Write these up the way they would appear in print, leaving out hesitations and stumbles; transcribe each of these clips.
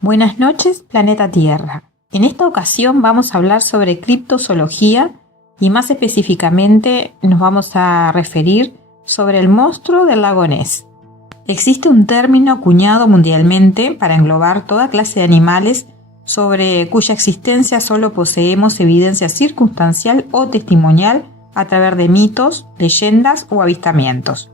Buenas noches, planeta Tierra. En esta ocasión vamos a hablar sobre criptozoología y más específicamente nos vamos a referir sobre el monstruo del lago Ness. Existe un término acuñado mundialmente para englobar toda clase de animales sobre cuya existencia solo poseemos evidencia circunstancial o testimonial a través de mitos, leyendas o avistamientos.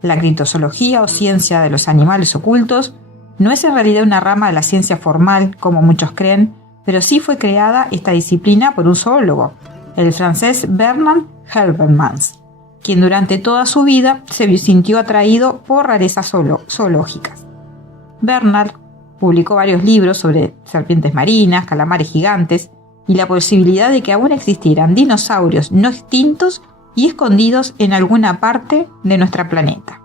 La criptozoología o ciencia de los animales ocultos no es en realidad una rama de la ciencia formal, como muchos creen, pero sí fue creada esta disciplina por un zoólogo, el francés Bernard Habermas, quien durante toda su vida se sintió atraído por rarezas zoológicas. Bernard publicó varios libros sobre serpientes marinas, calamares gigantes y la posibilidad de que aún existieran dinosaurios no extintos y escondidos en alguna parte de nuestro planeta.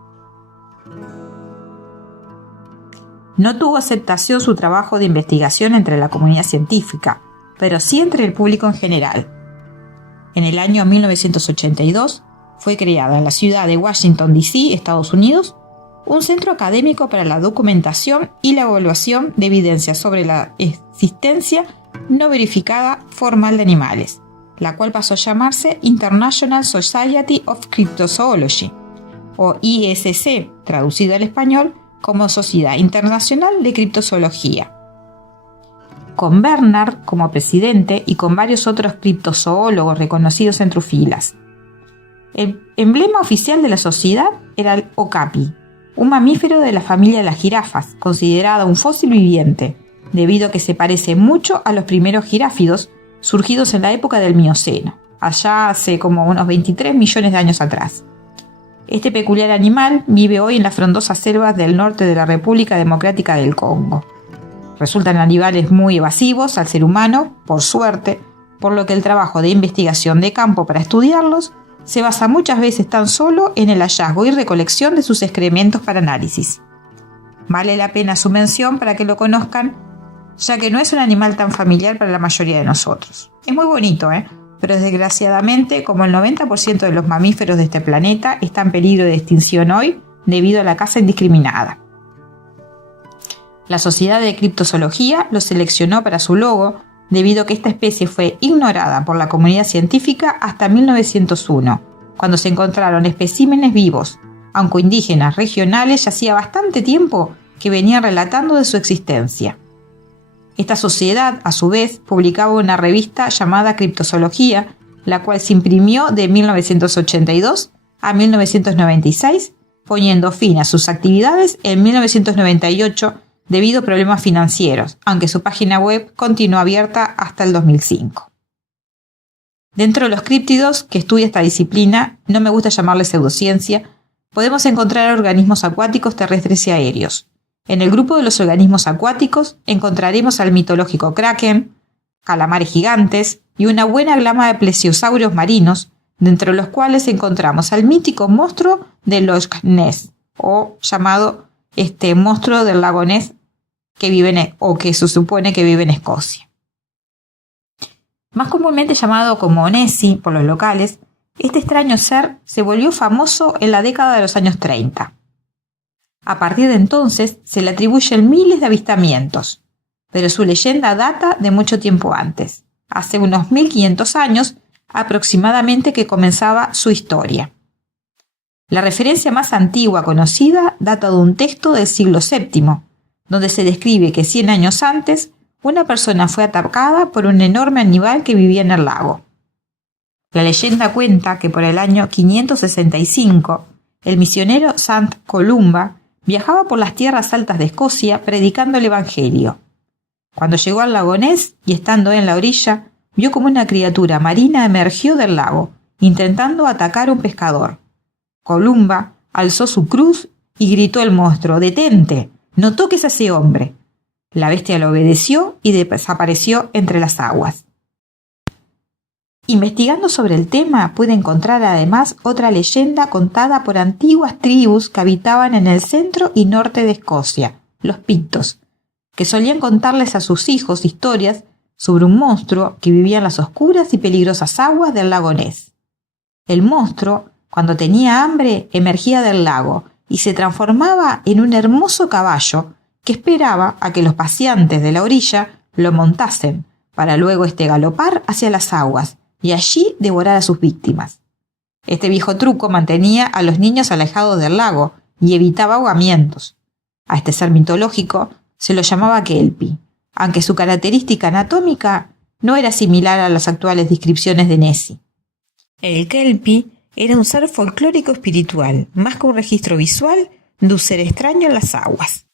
No tuvo aceptación su trabajo de investigación entre la comunidad científica, pero sí entre el público en general. En el año 1982 fue creada en la ciudad de Washington, D.C., Estados Unidos, un centro académico para la documentación y la evaluación de evidencia sobre la existencia no verificada formal de animales, la cual pasó a llamarse International Society of Cryptozoology, o ISC, traducido al español como Sociedad Internacional de Criptozoología. Con Bernard como presidente y con varios otros criptozoólogos reconocidos en sus filas. El emblema oficial de la sociedad era el okapi, un mamífero de la familia de las jirafas, considerado un fósil viviente, debido a que se parece mucho a los primeros giráfidos surgidos en la época del Mioceno, allá hace como unos 23 millones de años atrás. Este peculiar animal vive hoy en las frondosas selvas del norte de la República Democrática del Congo. Resultan animales muy evasivos al ser humano, por suerte, por lo que el trabajo de investigación de campo para estudiarlos se basa muchas veces tan solo en el hallazgo y recolección de sus excrementos para análisis. Vale la pena su mención para que lo conozcan, ya que no es un animal tan familiar para la mayoría de nosotros. Es muy bonito, pero desgraciadamente, como el 90% de los mamíferos de este planeta está en peligro de extinción hoy debido a la caza indiscriminada. La Sociedad de Criptozoología lo seleccionó para su logo debido a que esta especie fue ignorada por la comunidad científica hasta 1901, cuando se encontraron especímenes vivos, aunque indígenas regionales ya hacía bastante tiempo que venían relatando de su existencia. Esta sociedad, a su vez, publicaba una revista llamada Criptozoología, la cual se imprimió de 1982 a 1996, poniendo fin a sus actividades en 1998 debido a problemas financieros, aunque su página web continuó abierta hasta el 2005. Dentro de los críptidos que estudia esta disciplina, no me gusta llamarle pseudociencia, podemos encontrar organismos acuáticos, terrestres y aéreos. En el grupo de los organismos acuáticos encontraremos al mitológico kraken, calamares gigantes y una buena gama de plesiosaurios marinos, dentro de los cuales encontramos al mítico monstruo de Loch Ness, o llamado monstruo del lago Ness, que se supone que vive en Escocia. Más comúnmente llamado como Nessie por los locales, este extraño ser se volvió famoso en la década de los años 30. A partir de entonces se le atribuyen miles de avistamientos, pero su leyenda data de mucho tiempo antes, hace unos 1500 años aproximadamente que comenzaba su historia. La referencia más antigua conocida data de un texto del siglo VII, donde se describe que 100 años antes una persona fue atacada por un enorme animal que vivía en el lago. La leyenda cuenta que por el año 565 el misionero Sant Columba viajaba por las tierras altas de Escocia predicando el Evangelio. Cuando llegó al lago Ness y estando en la orilla, vio como una criatura marina emergió del lago, intentando atacar a un pescador. Columba alzó su cruz y gritó al monstruo: «¡Detente! ¡No toques a ese hombre!». La bestia le obedeció y desapareció entre las aguas. Investigando sobre el tema puede encontrar además otra leyenda contada por antiguas tribus que habitaban en el centro y norte de Escocia, los pictos, que solían contarles a sus hijos historias sobre un monstruo que vivía en las oscuras y peligrosas aguas del lago Ness. El monstruo, cuando tenía hambre, emergía del lago y se transformaba en un hermoso caballo que esperaba a que los paseantes de la orilla lo montasen, para luego galopar hacia las aguas y allí devorar a sus víctimas. Este viejo truco mantenía a los niños alejados del lago y evitaba ahogamientos. A este ser mitológico se lo llamaba Kelpie, aunque su característica anatómica no era similar a las actuales descripciones de Nessie. El Kelpie era un ser folclórico espiritual, más que un registro visual de un ser extraño en las aguas.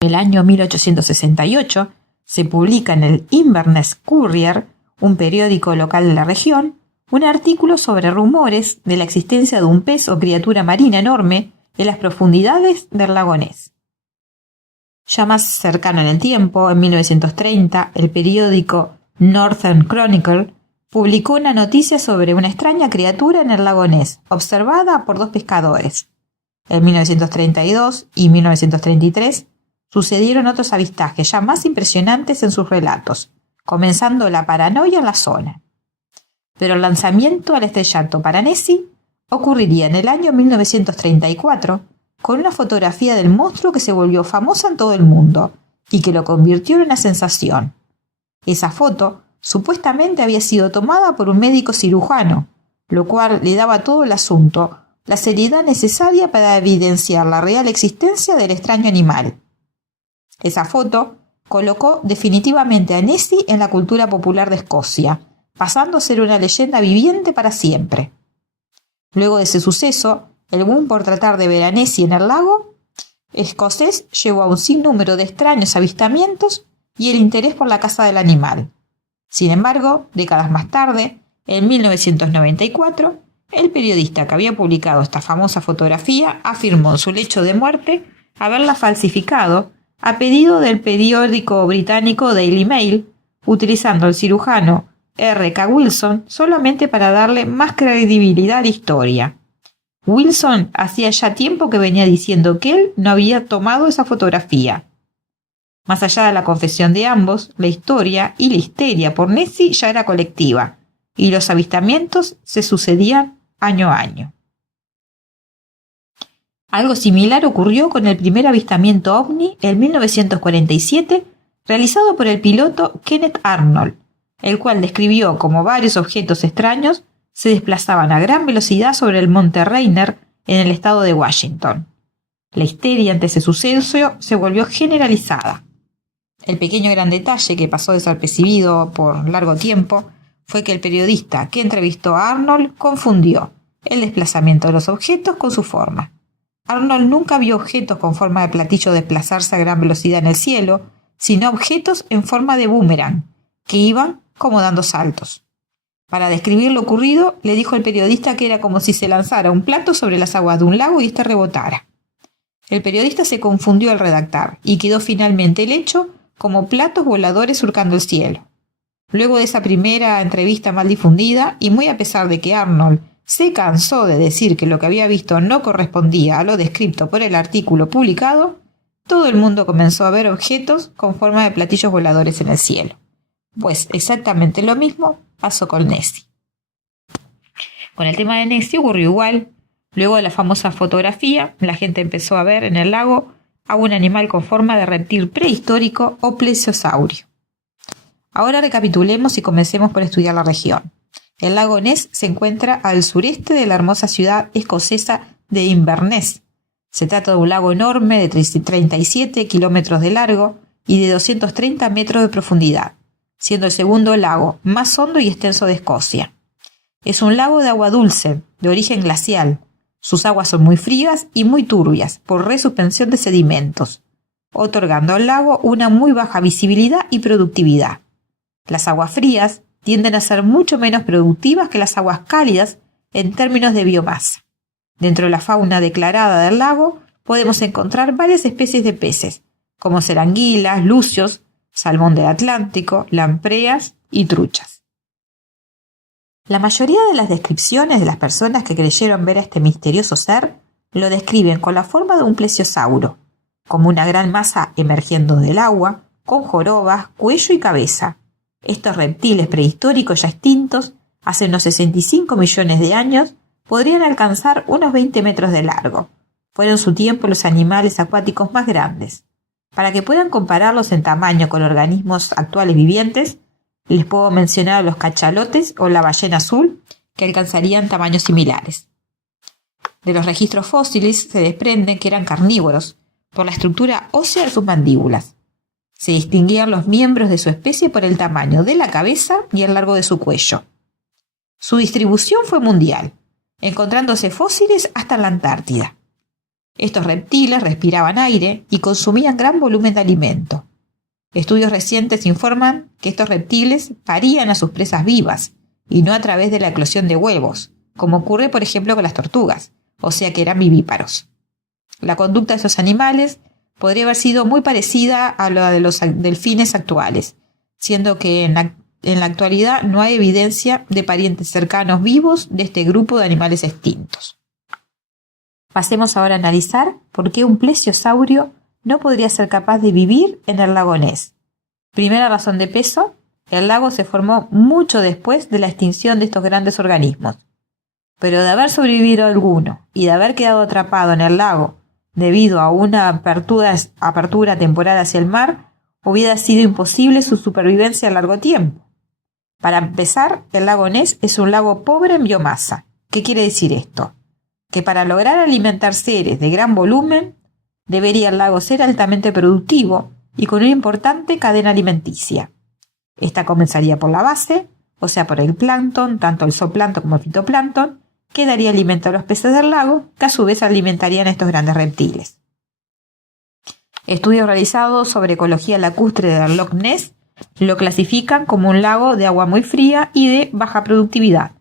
En el año 1868 se publica en el Inverness Courier, un periódico local de la región, un artículo sobre rumores de la existencia de un pez o criatura marina enorme en las profundidades del lago Ness. Ya más cercano en el tiempo, en 1930, el periódico Northern Chronicle publicó una noticia sobre una extraña criatura en el lago Ness, observada por dos pescadores. En 1932 y 1933 sucedieron otros avistajes ya más impresionantes en sus relatos, comenzando la paranoia en la zona. Pero el lanzamiento al estrellato para Nessie ocurriría en el año 1934 con una fotografía del monstruo que se volvió famosa en todo el mundo y que lo convirtió en una sensación. Esa foto supuestamente había sido tomada por un médico cirujano, lo cual le daba a todo el asunto la seriedad necesaria para evidenciar la real existencia del extraño animal. Esa foto colocó definitivamente a Nessie en la cultura popular de Escocia, pasando a ser una leyenda viviente para siempre. Luego de ese suceso, el boom por tratar de ver a Nessie en el lago escocés llevó a un sinnúmero de extraños avistamientos y el interés por la caza del animal. Sin embargo, décadas más tarde, en 1994, el periodista que había publicado esta famosa fotografía afirmó en su lecho de muerte haberla falsificado a pedido del periódico británico Daily Mail, utilizando al cirujano R.K. Wilson solamente para darle más credibilidad a la historia. Wilson hacía ya tiempo que venía diciendo que él no había tomado esa fotografía. Más allá de la confesión de ambos, la historia y la histeria por Nessie ya era colectiva, y los avistamientos se sucedían año a año. Algo similar ocurrió con el primer avistamiento ovni en 1947, realizado por el piloto Kenneth Arnold, el cual describió cómo varios objetos extraños se desplazaban a gran velocidad sobre el monte Rainier en el estado de Washington. La histeria ante ese suceso se volvió generalizada. El pequeño gran detalle que pasó desapercibido por largo tiempo fue que el periodista que entrevistó a Arnold confundió el desplazamiento de los objetos con su forma. Arnold nunca vio objetos con forma de platillo desplazarse a gran velocidad en el cielo, sino objetos en forma de boomerang, que iban como dando saltos. Para describir lo ocurrido, le dijo el periodista que era como si se lanzara un plato sobre las aguas de un lago y éste rebotara. El periodista se confundió al redactar y quedó finalmente el hecho como platos voladores surcando el cielo. Luego de esa primera entrevista mal difundida, y muy a pesar de que Arnold se cansó de decir que lo que había visto no correspondía a lo descrito por el artículo publicado, todo el mundo comenzó a ver objetos con forma de platillos voladores en el cielo. Pues exactamente lo mismo pasó con Nessie. Con el tema de Nessie ocurrió igual. Luego de la famosa fotografía, la gente empezó a ver en el lago a un animal con forma de reptil prehistórico o plesiosaurio. Ahora recapitulemos y comencemos por estudiar la región. El lago Ness se encuentra al sureste de la hermosa ciudad escocesa de Inverness. Se trata de un lago enorme de 37 kilómetros de largo y de 230 metros de profundidad, siendo el segundo lago más hondo y extenso de Escocia. Es un lago de agua dulce, de origen glacial. Sus aguas son muy frías y muy turbias por resuspensión de sedimentos, otorgando al lago una muy baja visibilidad y productividad. Las aguas frías tienden a ser mucho menos productivas que las aguas cálidas en términos de biomasa. Dentro de la fauna declarada del lago podemos encontrar varias especies de peces, como ser anguilas, lucios, salmón del Atlántico, lampreas y truchas. La mayoría de las descripciones de las personas que creyeron ver a este misterioso ser lo describen con la forma de un plesiosauro, como una gran masa emergiendo del agua, con jorobas, cuello y cabeza. Estos reptiles prehistóricos ya extintos, hace unos 65 millones de años, podrían alcanzar unos 20 metros de largo. Fueron en su tiempo los animales acuáticos más grandes. Para que puedan compararlos en tamaño con organismos actuales vivientes, les puedo mencionar a los cachalotes o la ballena azul, que alcanzarían tamaños similares. De los registros fósiles se desprende que eran carnívoros, por la estructura ósea de sus mandíbulas. Se distinguían los miembros de su especie por el tamaño de la cabeza y el largo de su cuello. Su distribución fue mundial, encontrándose fósiles hasta en la Antártida. Estos reptiles respiraban aire y consumían gran volumen de alimento. Estudios recientes informan que estos reptiles parían a sus presas vivas y no a través de la eclosión de huevos, como ocurre por ejemplo con las tortugas, o sea que eran vivíparos. La conducta de estos animales podría haber sido muy parecida a la de los delfines actuales, siendo que en la actualidad no hay evidencia de parientes cercanos vivos de este grupo de animales extintos. Pasemos ahora a analizar por qué un plesiosaurio no podría ser capaz de vivir en el lago Ness. Primera razón de peso: el lago se formó mucho después de la extinción de estos grandes organismos. Pero de haber sobrevivido alguno y de haber quedado atrapado en el lago debido a una apertura temporal hacia el mar, hubiera sido imposible su supervivencia a largo tiempo. Para empezar, el lago Ness es un lago pobre en biomasa. ¿Qué quiere decir esto? Que para lograr alimentar seres de gran volumen, debería el lago ser altamente productivo y con una importante cadena alimenticia. Esta comenzaría por la base, o sea por el plancton, tanto el zooplancton como el fitoplancton, que daría alimento a los peces del lago, que a su vez alimentarían a estos grandes reptiles. Estudios realizados sobre ecología lacustre del Loch Ness lo clasifican como un lago de agua muy fría y de baja productividad,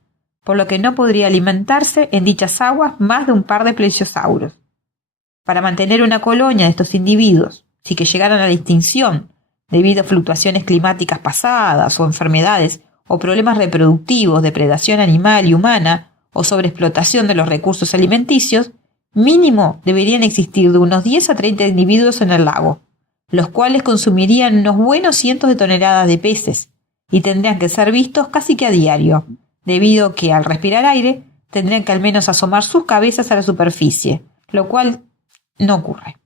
por lo que no podría alimentarse en dichas aguas más de un par de plesiosauros. Para mantener una colonia de estos individuos, si que llegaran a la extinción debido a fluctuaciones climáticas pasadas o enfermedades o problemas reproductivos, depredación animal y humana o sobreexplotación de los recursos alimenticios, mínimo deberían existir de unos 10 a 30 individuos en el lago, los cuales consumirían unos buenos cientos de toneladas de peces y tendrían que ser vistos casi que a diario, debido a que al respirar aire tendrían que al menos asomar sus cabezas a la superficie, lo cual no ocurre.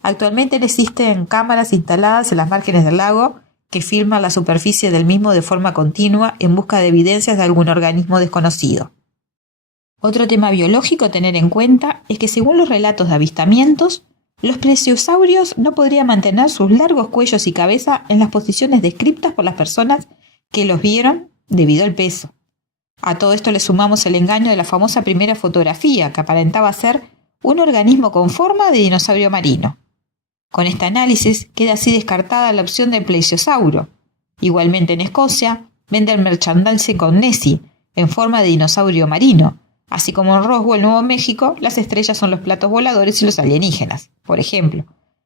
Actualmente existen cámaras instaladas en las márgenes del lago que filman la superficie del mismo de forma continua en busca de evidencias de algún organismo desconocido. Otro tema biológico a tener en cuenta es que según los relatos de avistamientos, los plesiosaurios no podrían mantener sus largos cuellos y cabeza en las posiciones descritas por las personas que los vieron debido al peso. A todo esto le sumamos el engaño de la famosa primera fotografía que aparentaba ser un organismo con forma de dinosaurio marino. Con este análisis queda así descartada la opción del plesiosauro. Igualmente en Escocia venden merchandising con Nessie en forma de dinosaurio marino, así como en Roswell, Nuevo México, las estrellas son los platos voladores y los alienígenas, por ejemplo.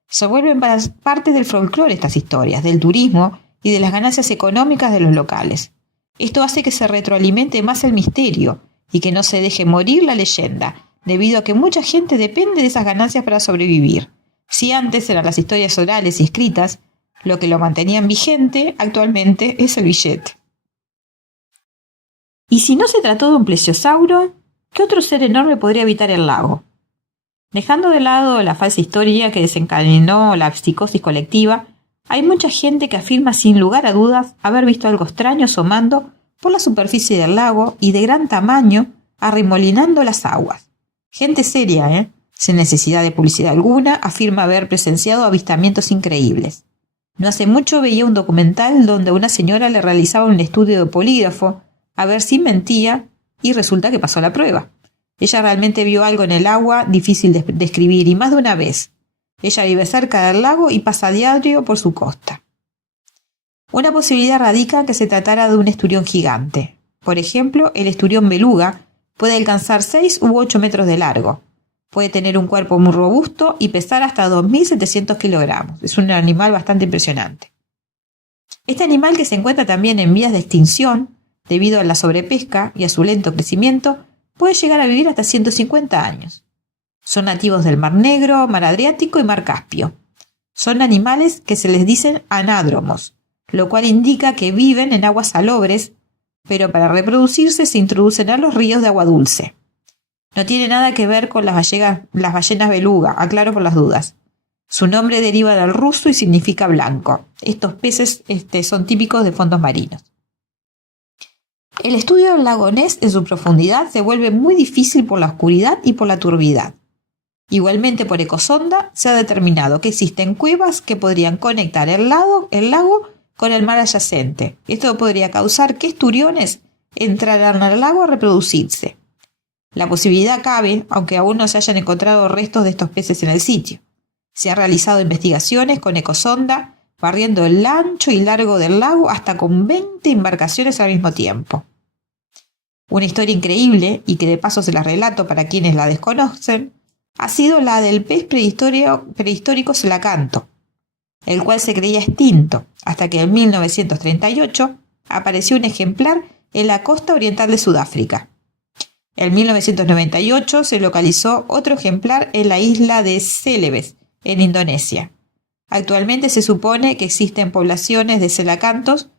Se vuelven parte del folclore estas historias, del turismo y de las ganancias económicas de los locales. Esto hace que se retroalimente más el misterio y que no se deje morir la leyenda, debido a que mucha gente depende de esas ganancias para sobrevivir. Si antes eran las historias orales y escritas, lo que lo mantenían vigente actualmente es el billete. ¿Y si no se trató de un plesiosauro, qué otro ser enorme podría habitar el lago? Dejando de lado la falsa historia que desencadenó la psicosis colectiva, hay mucha gente que afirma sin lugar a dudas haber visto algo extraño asomando por la superficie del lago y de gran tamaño arremolinando las aguas. Gente seria, sin necesidad de publicidad alguna, afirma haber presenciado avistamientos increíbles. No hace mucho veía un documental donde una señora le realizaba un estudio de polígrafo a ver si mentía y resulta que pasó la prueba. Ella realmente vio algo en el agua difícil de describir y más de una vez. Ella vive cerca del lago y pasa a diario por su costa. Una posibilidad radica en que se tratara de un esturión gigante. Por ejemplo, el esturión beluga puede alcanzar 6 u 8 metros de largo. Puede tener un cuerpo muy robusto y pesar hasta 2.700 kilogramos. Es un animal bastante impresionante. Este animal, que se encuentra también en vías de extinción debido a la sobrepesca y a su lento crecimiento, puede llegar a vivir hasta 150 años. Son nativos del Mar Negro, Mar Adriático y Mar Caspio. Son animales que se les dicen anádromos, lo cual indica que viven en aguas salobres, pero para reproducirse se introducen a los ríos de agua dulce. No tiene nada que ver con las ballenas beluga, aclaro por las dudas. Su nombre deriva del ruso y significa blanco. Estos peces son típicos de fondos marinos. El estudio del lago Ness en su profundidad se vuelve muy difícil por la oscuridad y por la turbidez. Igualmente por ecosonda se ha determinado que existen cuevas que podrían conectar el lago con el mar adyacente. Esto podría causar que esturiones entraran al lago a reproducirse. La posibilidad cabe, aunque aún no se hayan encontrado restos de estos peces en el sitio. Se han realizado investigaciones con ecosonda, barriendo el ancho y largo del lago hasta con 20 embarcaciones al mismo tiempo. Una historia increíble, y que de paso se la relato para quienes la desconocen, ha sido la del pez prehistórico celacanto, el cual se creía extinto, hasta que en 1938 apareció un ejemplar en la costa oriental de Sudáfrica. En 1998 se localizó otro ejemplar en la isla de Celebes, en Indonesia. Actualmente se supone que existen poblaciones de celacantos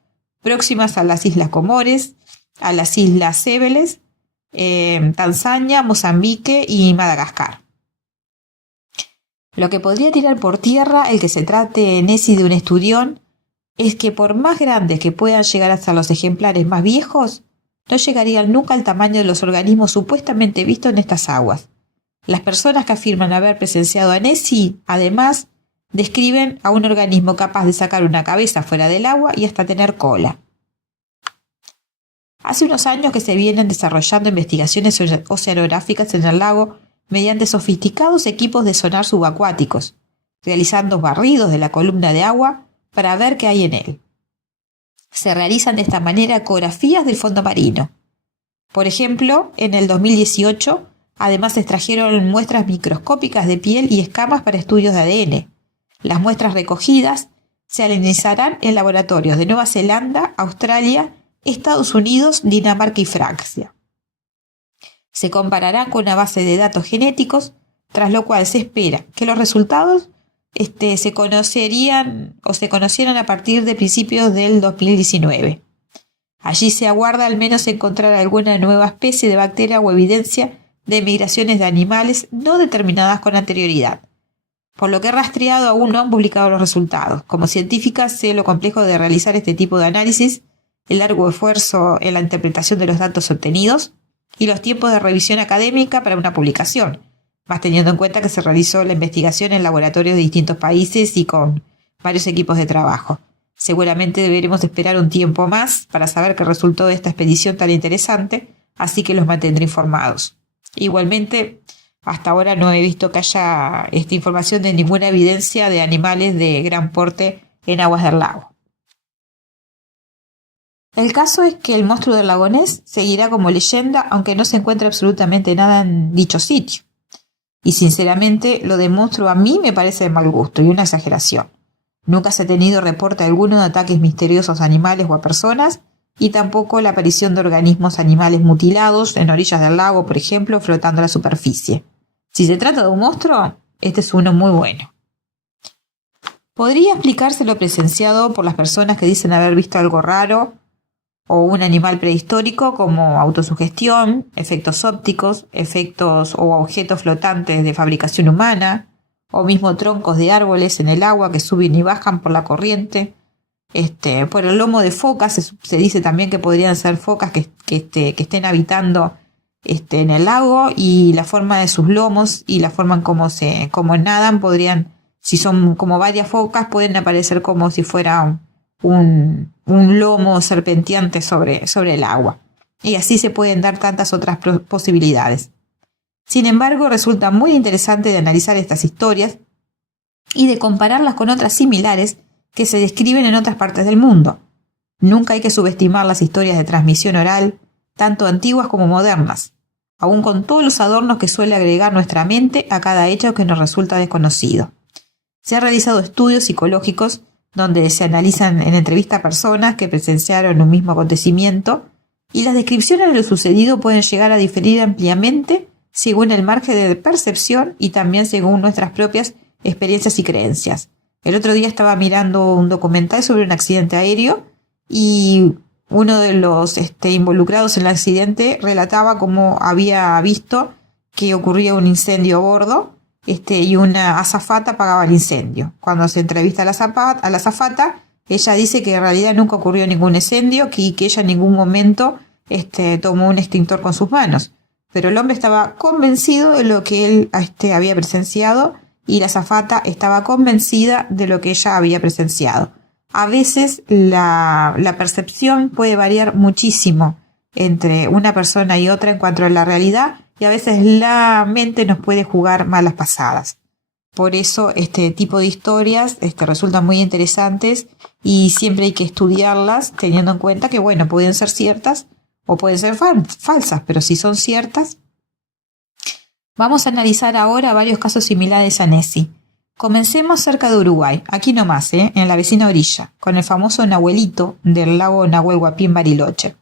próximas a las Islas Comores, a las Islas Cébeles, Tanzania, Mozambique y Madagascar. Lo que podría tirar por tierra el que se trate Nessie de un esturión es que por más grandes que puedan llegar a ser los ejemplares más viejos, no llegarían nunca al tamaño de los organismos supuestamente vistos en estas aguas. Las personas que afirman haber presenciado a Nessie, además, describen a un organismo capaz de sacar una cabeza fuera del agua y hasta tener cola. Hace unos años que se vienen desarrollando investigaciones oceanográficas en el lago mediante sofisticados equipos de sonar subacuáticos, realizando barridos de la columna de agua para ver qué hay en él. Se realizan de esta manera ecografías del fondo marino. Por ejemplo, en el 2018, además se extrajeron muestras microscópicas de piel y escamas para estudios de ADN. Las muestras recogidas se analizarán en laboratorios de Nueva Zelanda, Australia, Estados Unidos, Dinamarca y Francia. Se compararán con una base de datos genéticos, tras lo cual se espera que los resultados se conocieran a partir de principios del 2019. Allí se aguarda al menos encontrar alguna nueva especie de bacteria o evidencia de migraciones de animales no determinadas con anterioridad. Por lo que he rastreado, aún no han publicado los resultados. Como científica sé lo complejo de realizar este tipo de análisis, el largo esfuerzo en la interpretación de los datos obtenidos y los tiempos de revisión académica para una publicación, más teniendo en cuenta que se realizó la investigación en laboratorios de distintos países y con varios equipos de trabajo. Seguramente deberemos esperar un tiempo más para saber qué resultó de esta expedición tan interesante, así que los mantendré informados. Igualmente, hasta ahora no he visto que haya esta información de ninguna evidencia de animales de gran porte en aguas del lago. El caso es que el monstruo del lago Ness seguirá como leyenda, aunque no se encuentra absolutamente nada en dicho sitio. Y sinceramente, lo de monstruo a mí me parece de mal gusto y una exageración. Nunca se ha tenido reporte alguno de ataques misteriosos a animales o a personas, y tampoco la aparición de organismos animales mutilados en orillas del lago, por ejemplo, flotando a la superficie. Si se trata de un monstruo, este es uno muy bueno. Podría explicarse lo presenciado por las personas que dicen haber visto algo raro o un animal prehistórico, como autosugestión, efectos ópticos, efectos o objetos flotantes de fabricación humana, o mismo troncos de árboles en el agua que suben y bajan por la corriente. Por el lomo de focas se dice también que podrían ser focas que estén habitando en el lago, y la forma de sus lomos y la forma en cómo nadan podrían, si son como varias focas, pueden aparecer como si fuera un lomo serpenteante sobre el agua. Y así se pueden dar tantas otras posibilidades. Sin embargo, resulta muy interesante de analizar estas historias y de compararlas con otras similares que se describen en otras partes del mundo. Nunca hay que subestimar las historias de transmisión oral, tanto antiguas como modernas, aun con todos los adornos que suele agregar nuestra mente a cada hecho que nos resulta desconocido. Se han realizado estudios psicológicos donde se analizan en entrevista a personas que presenciaron un mismo acontecimiento, y las descripciones de lo sucedido pueden llegar a diferir ampliamente según el margen de percepción y también según nuestras propias experiencias y creencias. El otro día estaba mirando un documental sobre un accidente aéreo y uno de los involucrados en el accidente relataba cómo había visto que ocurría un incendio a bordo y una azafata apagaba el incendio. Cuando se entrevista a la azafata, ella dice que en realidad nunca ocurrió ningún incendio y que ella en ningún momento tomó un extintor con sus manos. Pero el hombre estaba convencido de lo que él había presenciado y la azafata estaba convencida de lo que ella había presenciado. A veces la percepción puede variar muchísimo entre una persona y otra en cuanto a la realidad, y a veces la mente nos puede jugar malas pasadas. Por eso este tipo de historias resultan muy interesantes y siempre hay que estudiarlas teniendo en cuenta que, bueno, pueden ser ciertas o pueden ser falsas, pero si son ciertas. Vamos a analizar ahora varios casos similares a Nessie. Comencemos cerca de Uruguay, aquí nomás, en la vecina orilla, con el famoso Nahuelito del lago Nahuel Huapi en Bariloche.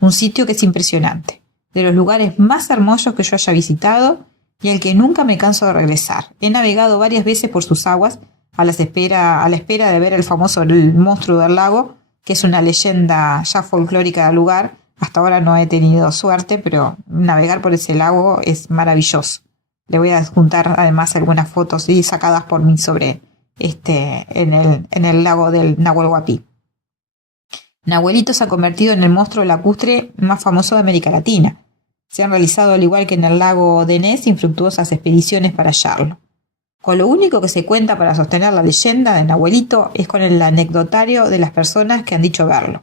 Un sitio que es impresionante, de los lugares más hermosos que yo haya visitado y al que nunca me canso de regresar. He navegado varias veces por sus aguas a la espera de ver el famoso monstruo del lago, que es una leyenda ya folclórica del lugar. Hasta ahora no he tenido suerte, pero navegar por ese lago es maravilloso. Le voy a adjuntar además algunas fotos sacadas por mí sobre en el lago del Nahuel Huapi. Nahuelito se ha convertido en el monstruo lacustre más famoso de América Latina. Se han realizado, al igual que en el lago de Ness, infructuosas expediciones para hallarlo. Con lo único que se cuenta para sostener la leyenda de Nahuelito es con el anecdotario de las personas que han dicho verlo.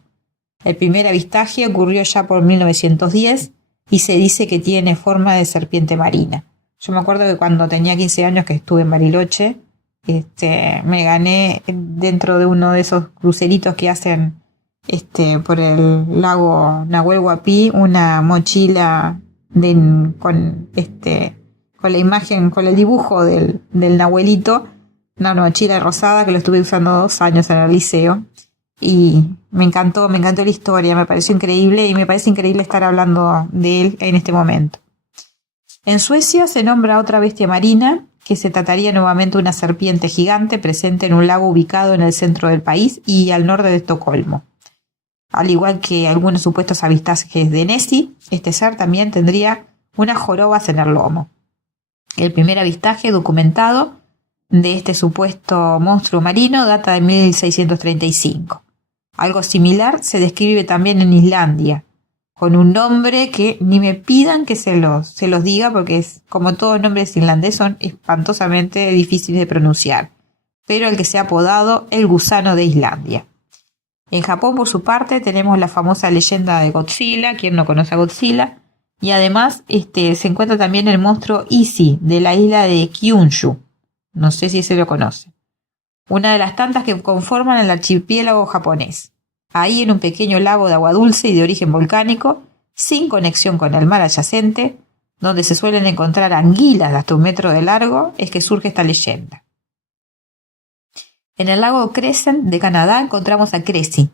El primer avistaje ocurrió ya por 1910 y se dice que tiene forma de serpiente marina. Yo me acuerdo que cuando tenía 15 años que estuve en Bariloche, me gané dentro de uno de esos cruceritos que hacen por el lago Nahuel Huapi una mochila con la imagen, con el dibujo del Nahuelito, una mochila rosada que lo estuve usando 2 años en el liceo y me encantó la historia, me pareció increíble y me parece increíble estar hablando de él en este momento. En Suecia se nombra otra bestia marina, que se trataría nuevamente de una serpiente gigante presente en un lago ubicado en el centro del país y al norte de Estocolmo. Al igual que algunos supuestos avistajes de Nessie, este ser también tendría unas jorobas en el lomo. El primer avistaje documentado de este supuesto monstruo marino data de 1635. Algo similar se describe también en Islandia, con un nombre que ni me pidan que se los diga porque es, como todos nombres irlandeses, son espantosamente difíciles de pronunciar, pero el que se ha apodado el gusano de Islandia. En Japón, por su parte, tenemos la famosa leyenda de Godzilla, quien no conoce a Godzilla, y además se encuentra también el monstruo Issei de la isla de Kyushu, no sé si se lo conoce, una de las tantas que conforman el archipiélago japonés. Ahí en un pequeño lago de agua dulce y de origen volcánico, sin conexión con el mar adyacente, donde se suelen encontrar anguilas de hasta 1 metro de largo, es que surge esta leyenda. En el lago Crescent de Canadá encontramos a Cressy,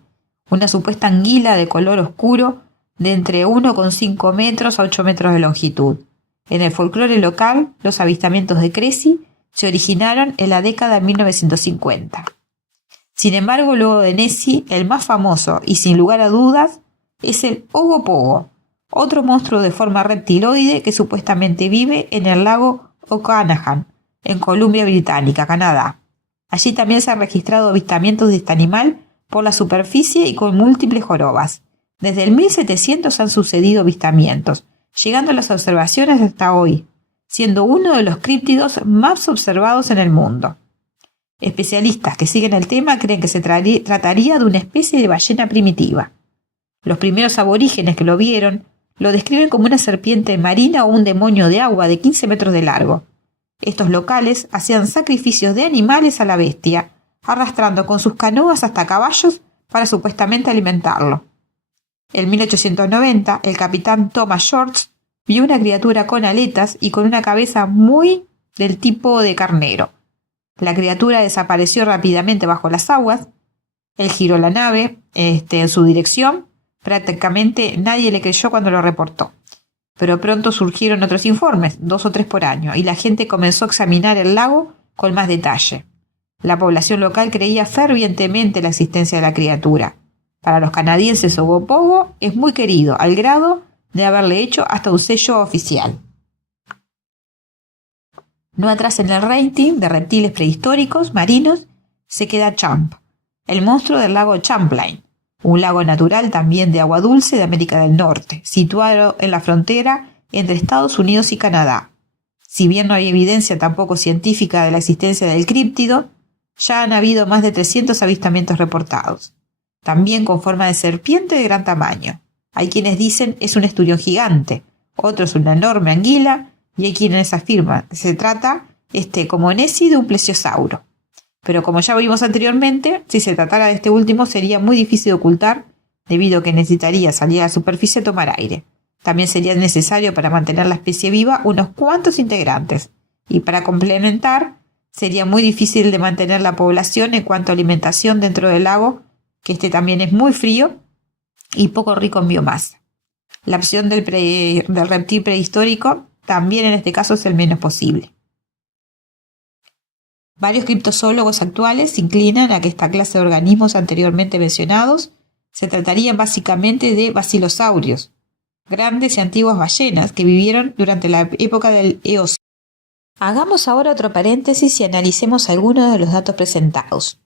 una supuesta anguila de color oscuro de entre 1,5 metros a 8 metros de longitud. En el folclore local, los avistamientos de Cressy se originaron en la década de 1950. Sin embargo, luego de Nessie, el más famoso y sin lugar a dudas es el Ogopogo, otro monstruo de forma reptiloide que supuestamente vive en el lago Okanagan, en Columbia Británica, Canadá. Allí también se han registrado avistamientos de este animal por la superficie y con múltiples jorobas. Desde el 1700 han sucedido avistamientos, llegando las observaciones hasta hoy, siendo uno de los críptidos más observados en el mundo. Especialistas que siguen el tema creen que se trataría de una especie de ballena primitiva. Los primeros aborígenes que lo vieron lo describen como una serpiente marina o un demonio de agua de 15 metros de largo. Estos locales hacían sacrificios de animales a la bestia, arrastrando con sus canoas hasta caballos para supuestamente alimentarlo. En 1890, el capitán Thomas Shorts vio una criatura con aletas y con una cabeza muy del tipo de carnero. La criatura desapareció rápidamente bajo las aguas. Él giró la nave en su dirección. Prácticamente nadie le creyó cuando lo reportó. Pero pronto surgieron otros informes, 2 o 3 por año, y la gente comenzó a examinar el lago con más detalle. La población local creía fervientemente la existencia de la criatura. Para los canadienses, Ogopogo es muy querido, al grado de haberle hecho hasta un sello oficial. No atrás en el ranking de reptiles prehistóricos marinos se queda Champ, el monstruo del lago Champlain, un lago natural también de agua dulce de América del Norte, situado en la frontera entre Estados Unidos y Canadá. Si bien no hay evidencia tampoco científica de la existencia del críptido, ya han habido más de 300 avistamientos reportados, también con forma de serpiente de gran tamaño. Hay quienes dicen es un esturión gigante, otros una enorme anguila, y hay quienes afirman que se trata, como Nessie, de un plesiosauro. Pero como ya vimos anteriormente, si se tratara de este último sería muy difícil de ocultar, debido a que necesitaría salir a la superficie a tomar aire. También sería necesario para mantener la especie viva unos cuantos integrantes, y para complementar, sería muy difícil de mantener la población en cuanto a alimentación dentro del lago, que también es muy frío y poco rico en biomasa. La opción del reptil prehistórico también en este caso es el menos posible. Varios criptozoólogos actuales se inclinan a que esta clase de organismos anteriormente mencionados se tratarían básicamente de basilosaurios, grandes y antiguas ballenas que vivieron durante la época del Eoceno. Hagamos ahora otro paréntesis y analicemos algunos de los datos presentados.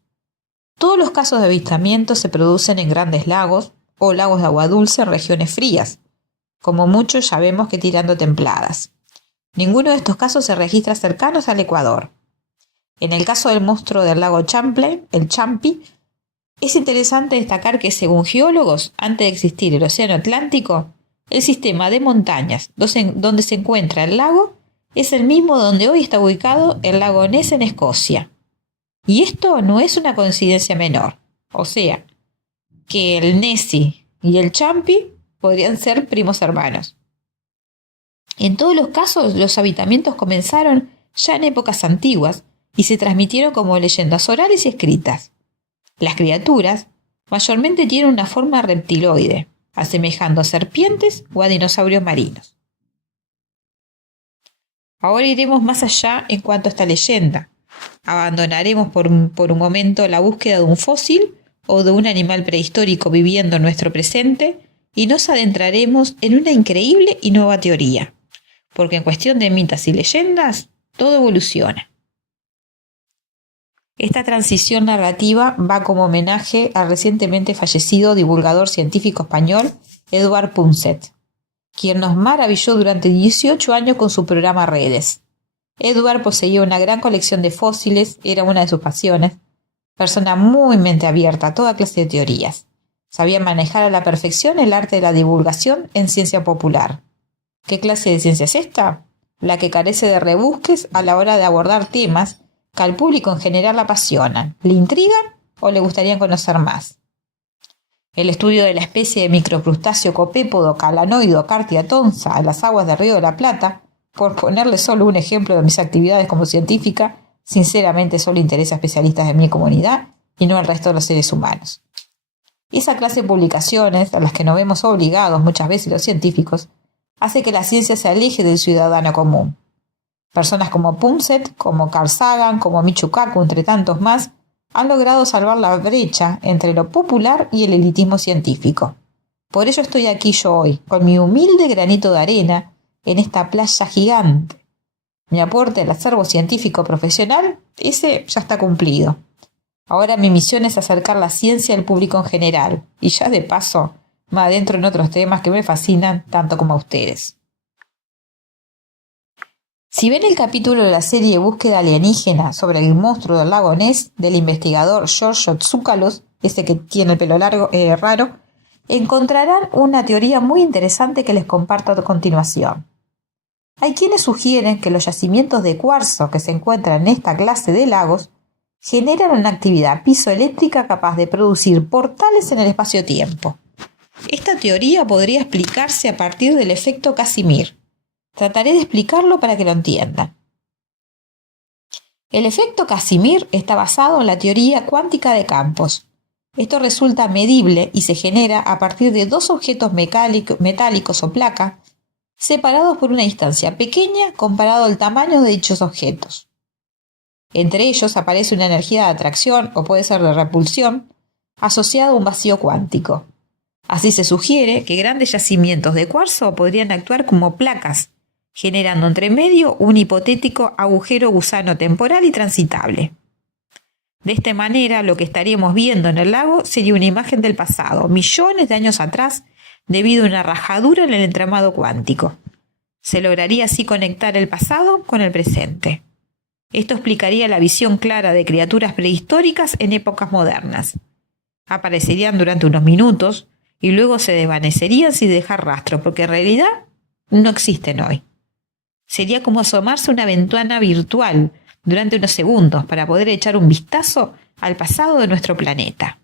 Todos los casos de avistamiento se producen en grandes lagos o lagos de agua dulce en regiones frías, como muchos ya vemos que tirando templadas. Ninguno de estos casos se registra cercanos al Ecuador. En el caso del monstruo del lago Champlain, el Champi, es interesante destacar que según geólogos, antes de existir el Océano Atlántico, el sistema de montañas donde se encuentra el lago es el mismo donde hoy está ubicado el lago Ness en Escocia. Y esto no es una coincidencia menor, o sea, que el Nessie y el Champi podrían ser primos hermanos. En todos los casos, los avistamientos comenzaron ya en épocas antiguas y se transmitieron como leyendas orales y escritas. Las criaturas mayormente tienen una forma reptiloide, asemejando a serpientes o a dinosaurios marinos. Ahora iremos más allá en cuanto a esta leyenda. Abandonaremos por un momento la búsqueda de un fósil o de un animal prehistórico viviendo en nuestro presente y nos adentraremos en una increíble y nueva teoría, porque en cuestión de mitos y leyendas, todo evoluciona. Esta transición narrativa va como homenaje al recientemente fallecido divulgador científico español Eduard Punset, quien nos maravilló durante 18 años con su programa Redes. Eduard poseía una gran colección de fósiles, era una de sus pasiones, persona muy mente abierta a toda clase de teorías. Sabía manejar a la perfección el arte de la divulgación en ciencia popular. ¿Qué clase de ciencia es esta? La que carece de rebusques a la hora de abordar temas que al público en general la apasionan, le intrigan o le gustarían conocer más. El estudio de la especie de microcrustáceo copépodo calanoido Cartia tonsa en las aguas del Río de la Plata, por ponerle solo un ejemplo de mis actividades como científica, sinceramente solo interesa a especialistas de mi comunidad y no al resto de los seres humanos. Esa clase de publicaciones, a las que nos vemos obligados muchas veces los científicos, hace que la ciencia se aleje del ciudadano común. Personas como Punset, como Carl Sagan, como Michio Kaku, entre tantos más, han logrado salvar la brecha entre lo popular y el elitismo científico. Por ello estoy aquí yo hoy, con mi humilde granito de arena, en esta playa gigante. Mi aporte al acervo científico profesional, ese ya está cumplido. Ahora mi misión es acercar la ciencia al público en general, y ya de paso me adentro en otros temas que me fascinan tanto como a ustedes. Si ven el capítulo de la serie Búsqueda alienígena sobre el monstruo del lago Ness del investigador George Tsoukalos, ese que tiene el pelo largo, raro, encontrarán una teoría muy interesante que les comparto a continuación. Hay quienes sugieren que los yacimientos de cuarzo que se encuentran en esta clase de lagos generan una actividad pizoeléctrica capaz de producir portales en el espacio-tiempo. Esta teoría podría explicarse a partir del efecto Casimir. Trataré de explicarlo para que lo entiendan. El efecto Casimir está basado en la teoría cuántica de campos. Esto resulta medible y se genera a partir de dos objetos metálicos o placas separados por una distancia pequeña comparado al tamaño de dichos objetos. Entre ellos aparece una energía de atracción o puede ser de repulsión asociada a un vacío cuántico. Así se sugiere que grandes yacimientos de cuarzo podrían actuar como placas generando entre medio un hipotético agujero gusano temporal y transitable. De esta manera, lo que estaríamos viendo en el lago sería una imagen del pasado, millones de años atrás, debido a una rajadura en el entramado cuántico. Se lograría así conectar el pasado con el presente. Esto explicaría la visión clara de criaturas prehistóricas en épocas modernas. Aparecerían durante unos minutos y luego se desvanecerían sin dejar rastro, porque en realidad no existen hoy. Sería como asomarse a una ventana virtual durante unos segundos para poder echar un vistazo al pasado de nuestro planeta.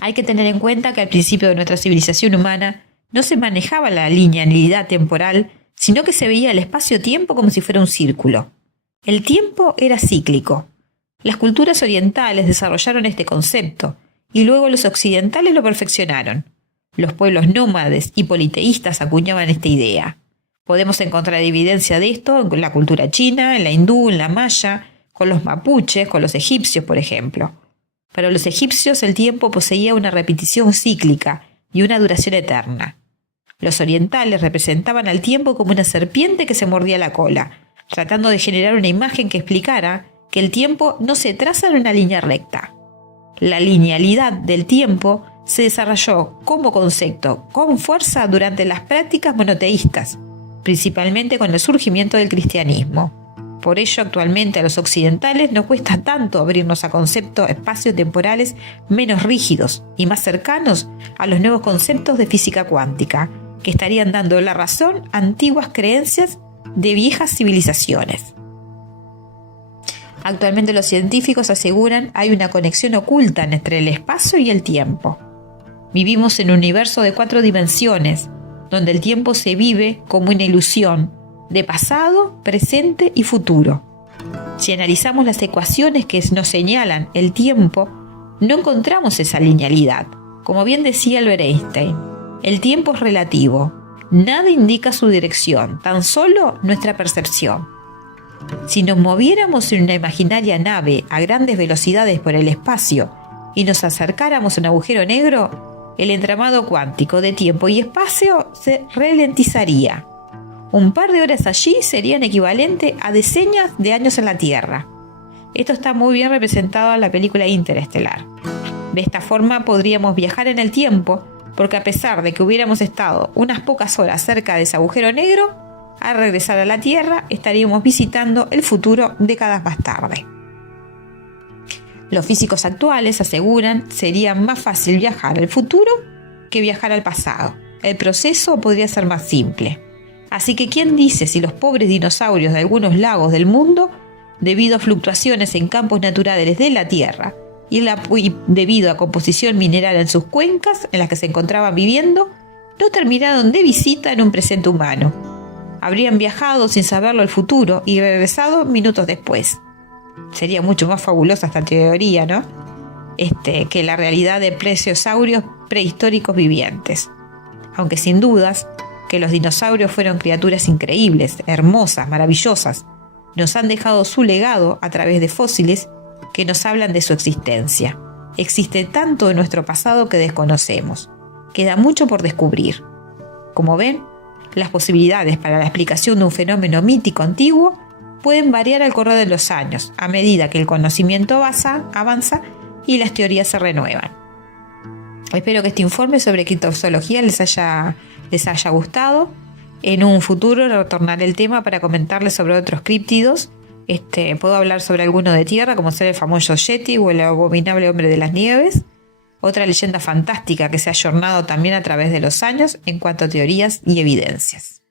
Hay que tener en cuenta que al principio de nuestra civilización humana no se manejaba la linealidad temporal, sino que se veía el espacio-tiempo como si fuera un círculo. El tiempo era cíclico. Las culturas orientales desarrollaron este concepto y luego los occidentales lo perfeccionaron. Los pueblos nómades y politeístas acuñaban esta idea. Podemos encontrar evidencia de esto en la cultura china, en la hindú, en la maya, con los mapuches, con los egipcios, por ejemplo. Para los egipcios el tiempo poseía una repetición cíclica y una duración eterna. Los orientales representaban al tiempo como una serpiente que se mordía la cola, tratando de generar una imagen que explicara que el tiempo no se traza en una línea recta. La linealidad del tiempo se desarrolló como concepto con fuerza durante las prácticas monoteístas, principalmente con el surgimiento del cristianismo. Por ello, actualmente a los occidentales nos cuesta tanto abrirnos a conceptos espacio-temporales menos rígidos y más cercanos a los nuevos conceptos de física cuántica, que estarían dando la razón a antiguas creencias de viejas civilizaciones. Actualmente los científicos aseguran hay una conexión oculta entre el espacio y el tiempo. Vivimos en un universo de 4 dimensiones, donde el tiempo se vive como una ilusión de pasado, presente y futuro. Si analizamos las ecuaciones que nos señalan el tiempo, no encontramos esa linealidad. Como bien decía Albert Einstein, el tiempo es relativo, nada indica su dirección, tan solo nuestra percepción. Si nos moviéramos en una imaginaria nave a grandes velocidades por el espacio y nos acercáramos a un agujero negro, el entramado cuántico de tiempo y espacio se ralentizaría. Un par de horas allí serían equivalente a decenas de años en la Tierra. Esto está muy bien representado en la película Interestelar. De esta forma podríamos viajar en el tiempo, porque a pesar de que hubiéramos estado unas pocas horas cerca de ese agujero negro, al regresar a la Tierra estaríamos visitando el futuro décadas más tarde. Los físicos actuales aseguran sería más fácil viajar al futuro que viajar al pasado. El proceso podría ser más simple. Así que ¿quién dice si los pobres dinosaurios de algunos lagos del mundo, debido a fluctuaciones en campos naturales de la Tierra y debido a composición mineral en sus cuencas en las que se encontraban viviendo, no terminaron de visita en un presente humano? Habrían viajado sin saberlo al futuro y regresado minutos después. Sería mucho más fabulosa esta teoría, ¿no? Que la realidad de plesiosaurios prehistóricos vivientes. Aunque sin dudas que los dinosaurios fueron criaturas increíbles, hermosas, maravillosas, nos han dejado su legado a través de fósiles que nos hablan de su existencia. Existe tanto de nuestro pasado que desconocemos. Queda mucho por descubrir. Como ven, las posibilidades para la explicación de un fenómeno mítico antiguo pueden variar al correr de los años, a medida que el conocimiento avanza y las teorías se renuevan. Espero que este informe sobre criptozoología les haya gustado. En un futuro retornaré el tema para comentarles sobre otros críptidos. Puedo hablar sobre alguno de tierra, como ser el famoso Yeti o el abominable hombre de las nieves. Otra leyenda fantástica que se ha ayornado también a través de los años en cuanto a teorías y evidencias.